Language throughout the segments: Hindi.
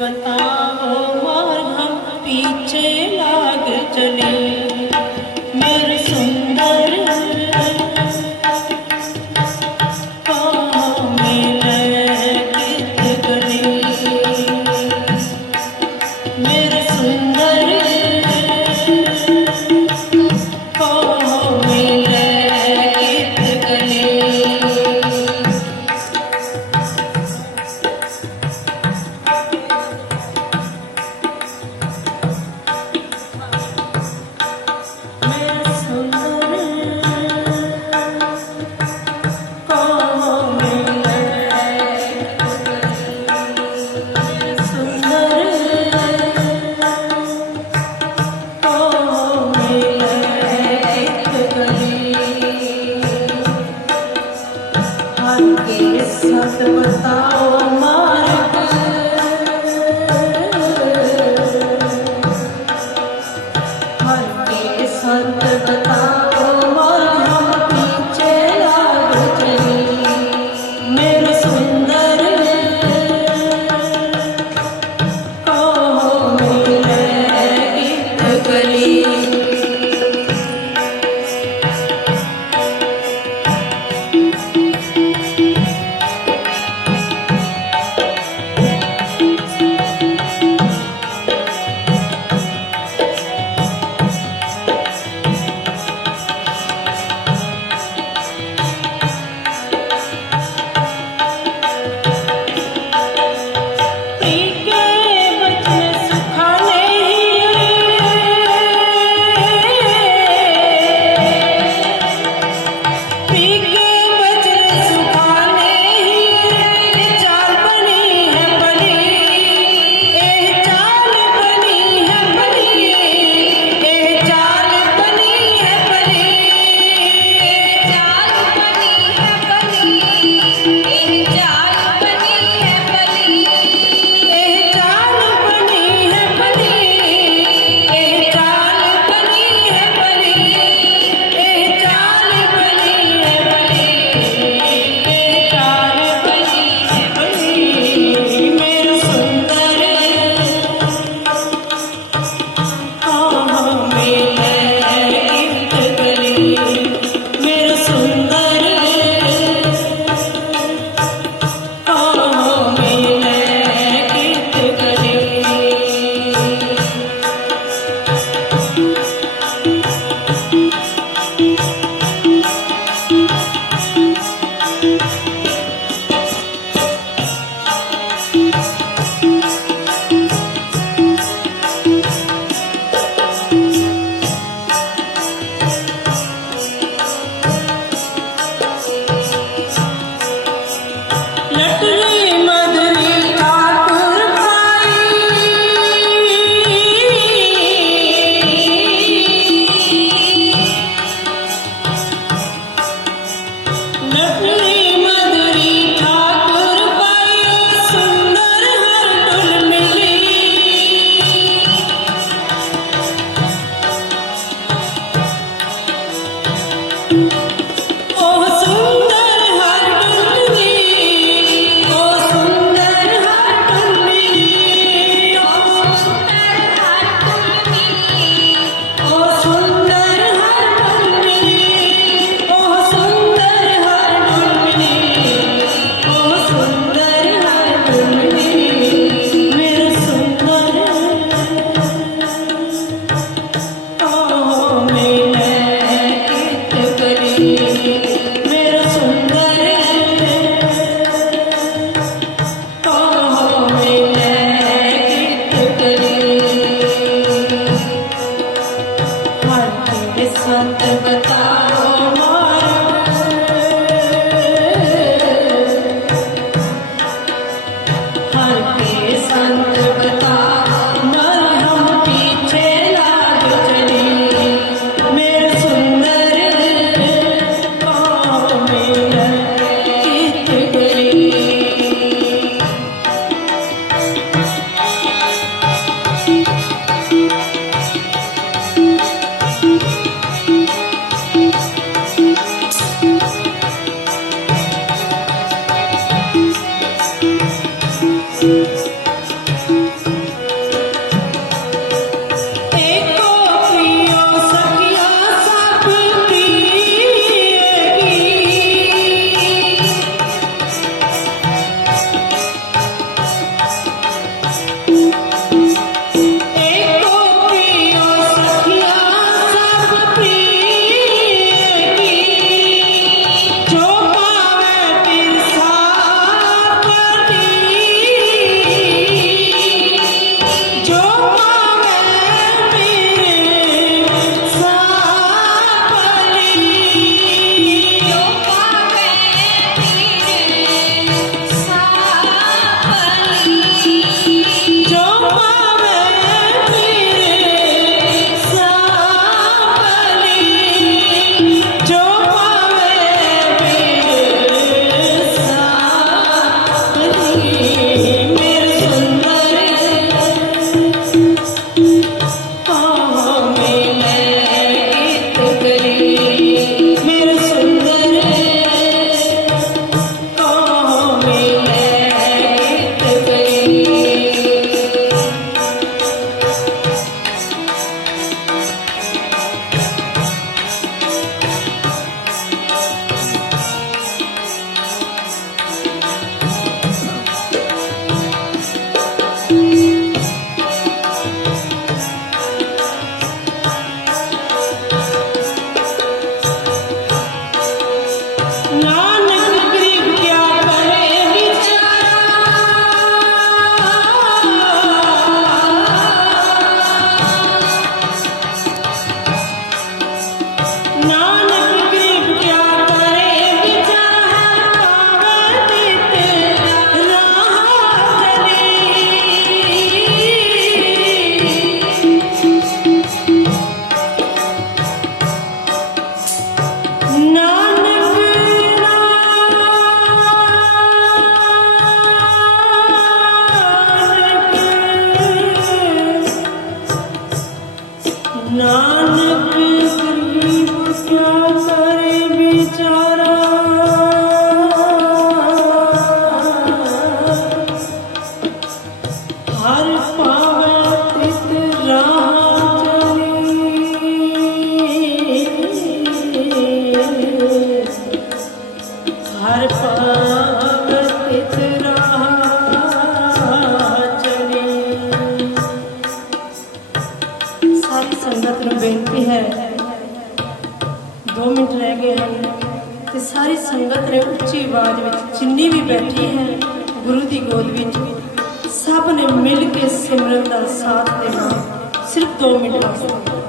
बताओ और हम पीछे da da da ਸਾਰੀ ਸੰਗਤ ਨੂੰ ਬੇਨਤੀ ਹੈ। 2 ਮਿੰਟ ਰਹਿ ਗਏ ਹਨ ਤੇ ਸਾਰੀ ਸੰਗਤ ਨੇ ਉੱਚੀ ਆਵਾਜ਼ ਵਿੱਚ ਜਿੰਨੀ ਵੀ ਬੈਠੀ ਹੈ, ਗੁਰੂ ਦੀ ਗੋਦ ਵਿੱਚ, ਸਭ ਨੇ ਮਿਲ ਕੇ ਸਿਮਰਨ ਦਾ ਸਾਥ ਦੇਣਾ। ਸਿਰਫ 2 ਮਿੰਟ ਵਾਸਤੇ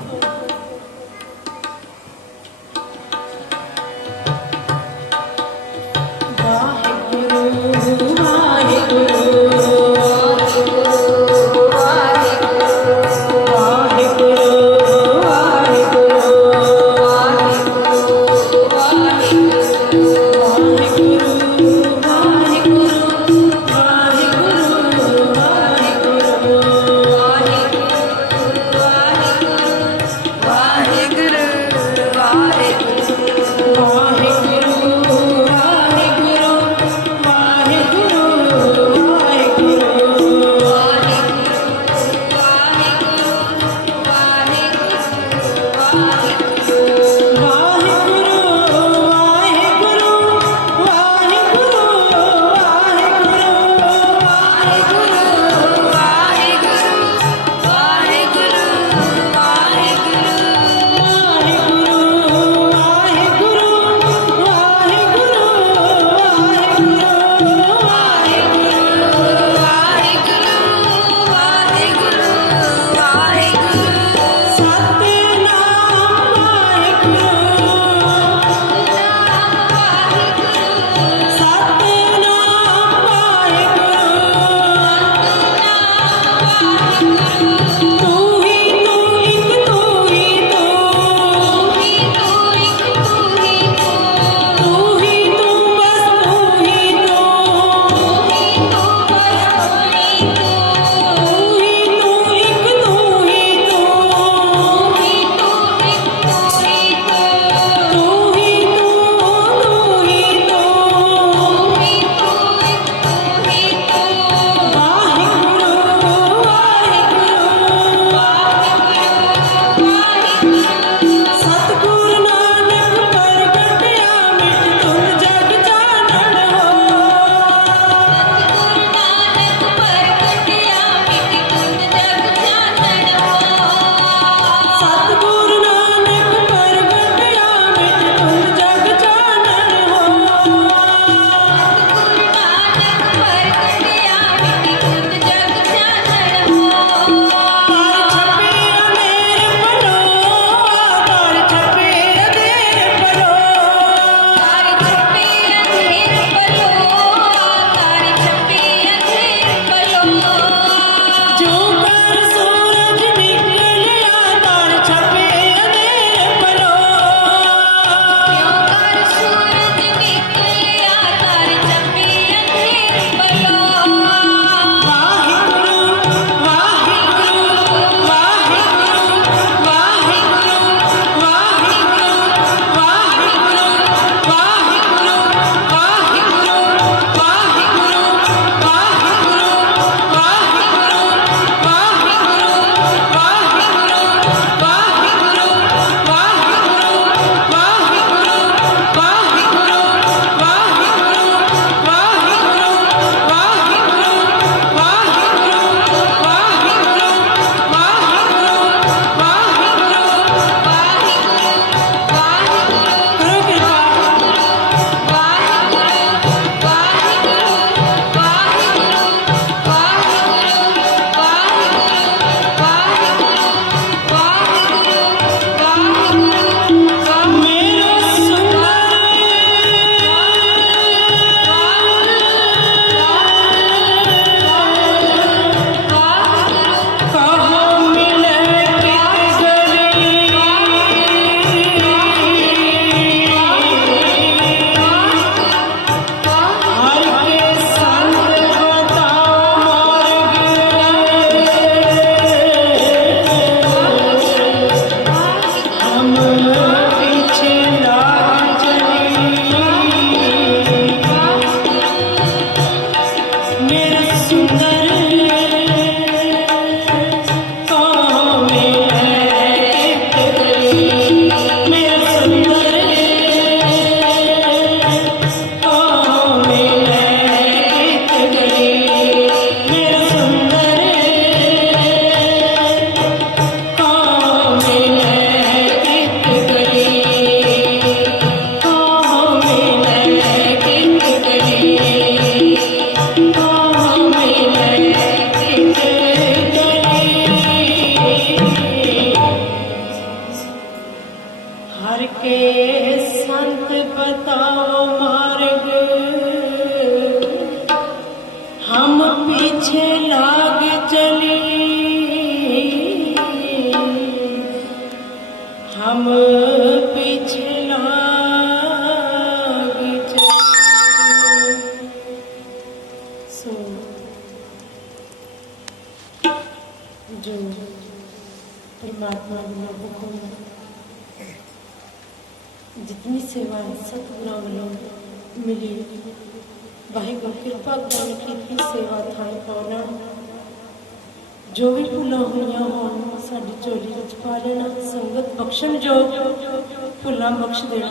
बख्श देना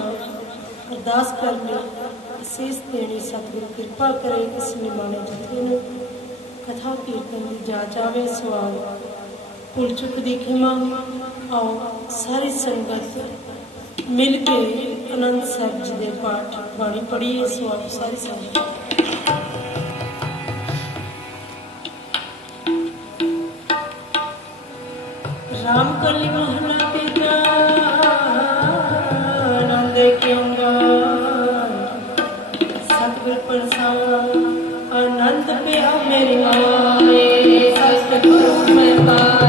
अरदास करनी विशेष देनी सतगुरु कृपा करे इस निमाने जथे ने कथा कीर्तन की जाँच आवे सवाल भुल चुक दी खिमा आओ सारी संगत मिल के आनंद साहब जी के पाठ बाणी पढ़िए सवाल सारी संगत राम कली ਗੁਰੂ ਮੈਂ ਪਾ